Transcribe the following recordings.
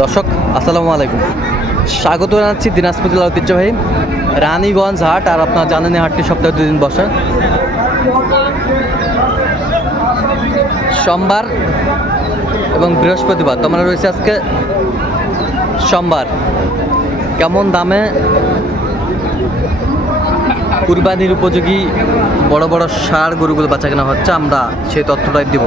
দর্শক আসসালামু আলাইকুম, স্বাগত জানাচ্ছি দিনাজপুর জেলার ঐতিহ্যবাহী রানীগঞ্জ হাট। আর আপনারা জানেন এই হাটটি সপ্তাহে 2 দিন বসে, সোমবার এবং বৃহস্পতিবার। তো আমরা রয়েছে আজকে সোমবার। কেমন দামে কুরবানির উপযোগী বড় বড় ষাঁড় গরুগুলো বাচ্চা কেনা হচ্ছে, আমরা সেই তথ্যটাই দিব।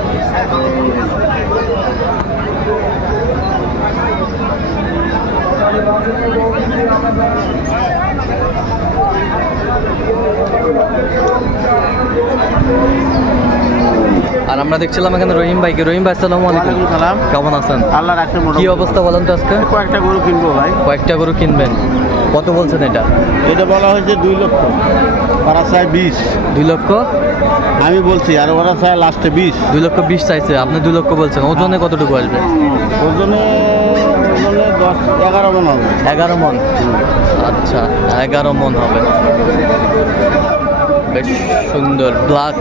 আর আমরা দেখছিলাম এখানে রহিম ভাইকে। রহিম ভাই আসসালামু আলাইকুম। সালাম। কেমন আছেন? আল্লাহ রাখছে। কি অবস্থা বলেন তো আজকে? কয়েকটা গরু কিনবো ভাই। কয়েকটা গরু কিনবেন, কত বলছেন এটা? এটা বলা হয়েছে 2 লক্ষ, ওরা চায় 20। 2 লক্ষ? আমি বলছি আর ওরা চায় লাস্টে 20। 2 লক্ষ 20 চাইছে, আপনি 2 লক্ষ বলছেন। ওজনে কতটুকু আসবে? ওজনে 10-11 মন হবে। 11 মন? আচ্ছা, 11 মন হবে। বেশ সুন্দর ব্ল্যাক।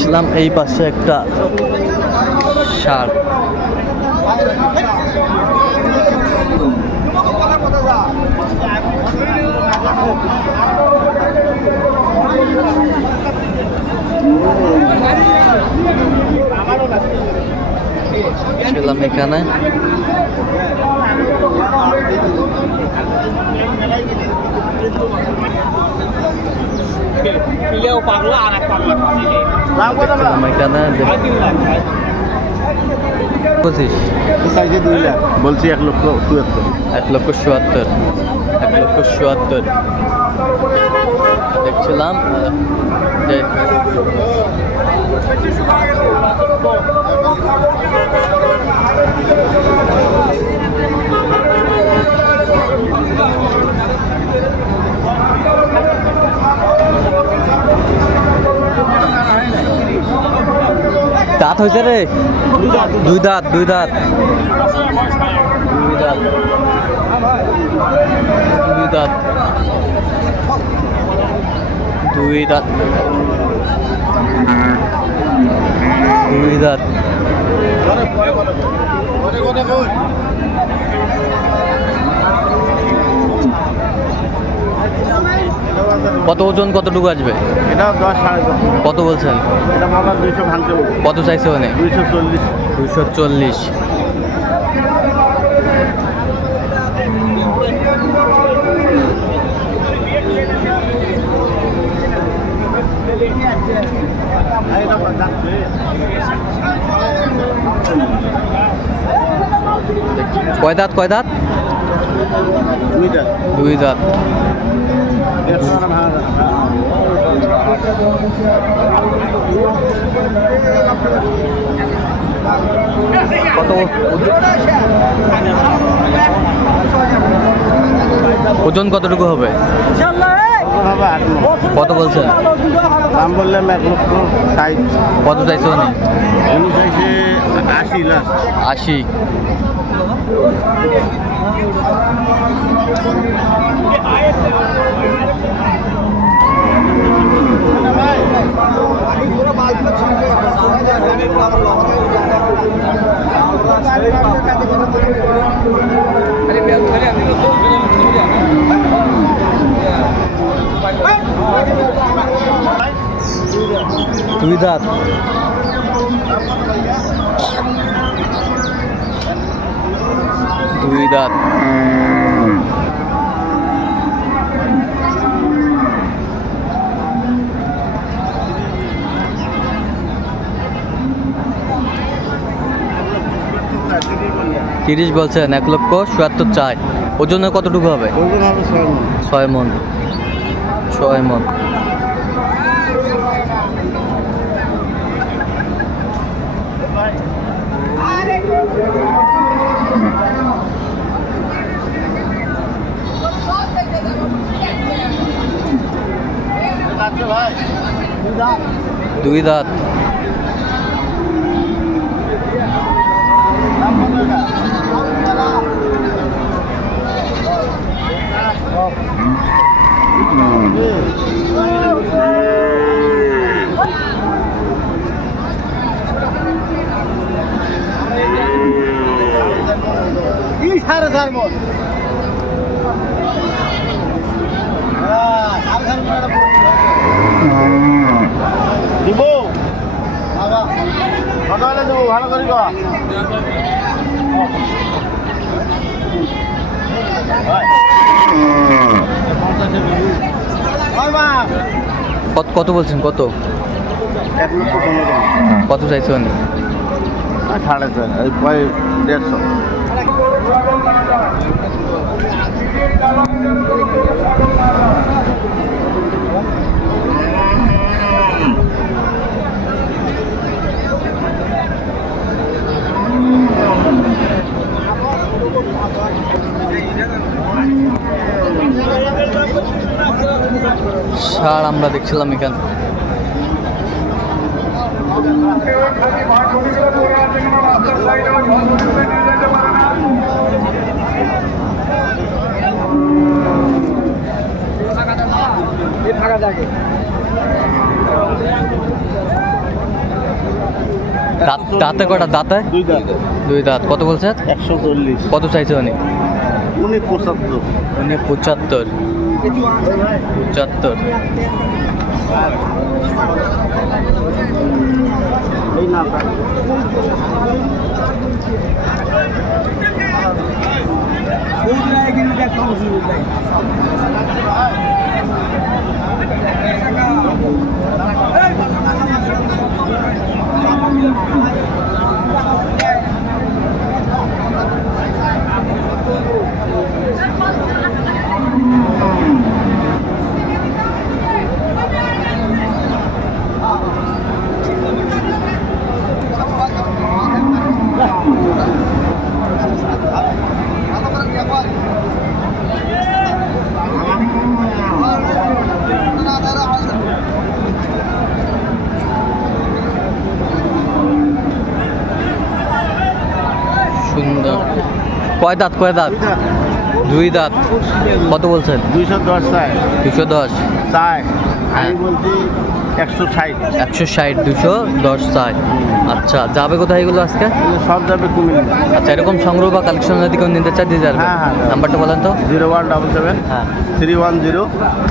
ছিলাম এই পাশে একটা ষাঁড়। ছিলাম এখানে চাইছে 2 লাখ, বলছি 1,77,000। 1,77,000। 1,77,000 দেখছিলাম যে দাঁত হয়েছে রে? 2 দাঁত। 2 দাঁত। 2 দাঁত। 2 দাঁত। 2 দাঁত। 2 দাঁত। কত ওজন কতটুকু আসবে? এটা 10-10.5। কত বলছেন? এটা বলা 200 ভাঙতে বলছে। কত চাইছে মানে? 240। 240। কয় দাঁত? কয় দাঁত? 2 দাঁত। 2 দাঁত। কত ওজন কতটুকু হবে? কত বলছেন? দাম বললাম 1,60,000। কত চাইছে মানে? উনি চাইছে 80 লাখ। 80। দুই দাঁত। 2 দাঁত। তিরিশ বলছেন, 1,77,000 চাই। ওজনে কতটুকু হবে? ওজন হবে 6 মণ। 6 মণ। 6 মণ। ভাই দুই দাঁত। দিব কত হলে দেবো ভালো করি গো। কত বলছেন? কত 1,15,000 কত চাইছেন? 4,500 এই প্রায় 150। ষাঁড় আমরা দেখছিলাম এখানে। দাঁতে কটা? দাঁতে দুই দাঁত। দুই দাঁত। কত বলছেন? 140। কত চাইছে উনি? 75। উনি 75। 75। এই না সুন্দর। কয় দাঁত? কয় দাঁত? দুই দাঁত। কত বলছেন? 210 চাই। 210 চাই। আমি বলছি 160। 160। 210 চাই। আচ্ছা, যাবে কোথায় এগুলো আজকে? সব যাবে কুমিল্লা। আচ্ছা, এরকম সংগ্রহ বা কালেকশন যদি কেউ নিতে চায় দিয়ে যাবে। হ্যাঁ, হ্যাঁ। নাম্বারটা বলেন তো। 0177 হ্যাঁ 310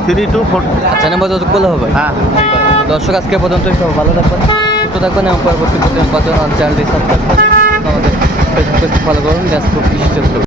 3242। আচ্ছা, নাম্বার যত করলে হবে। হ্যাঁ। ঠিক আছে। দর্শক, আজকে পর্যন্তই। সব ভালো থাকবেন, সুস্থ থাকবেন এবং পরবর্তী প্রতিদিন চ্যানেলটি সাবস্ক্রাইব করুন। আমাদের ফেসবুক পেজ ফলো করুন। গ্যাস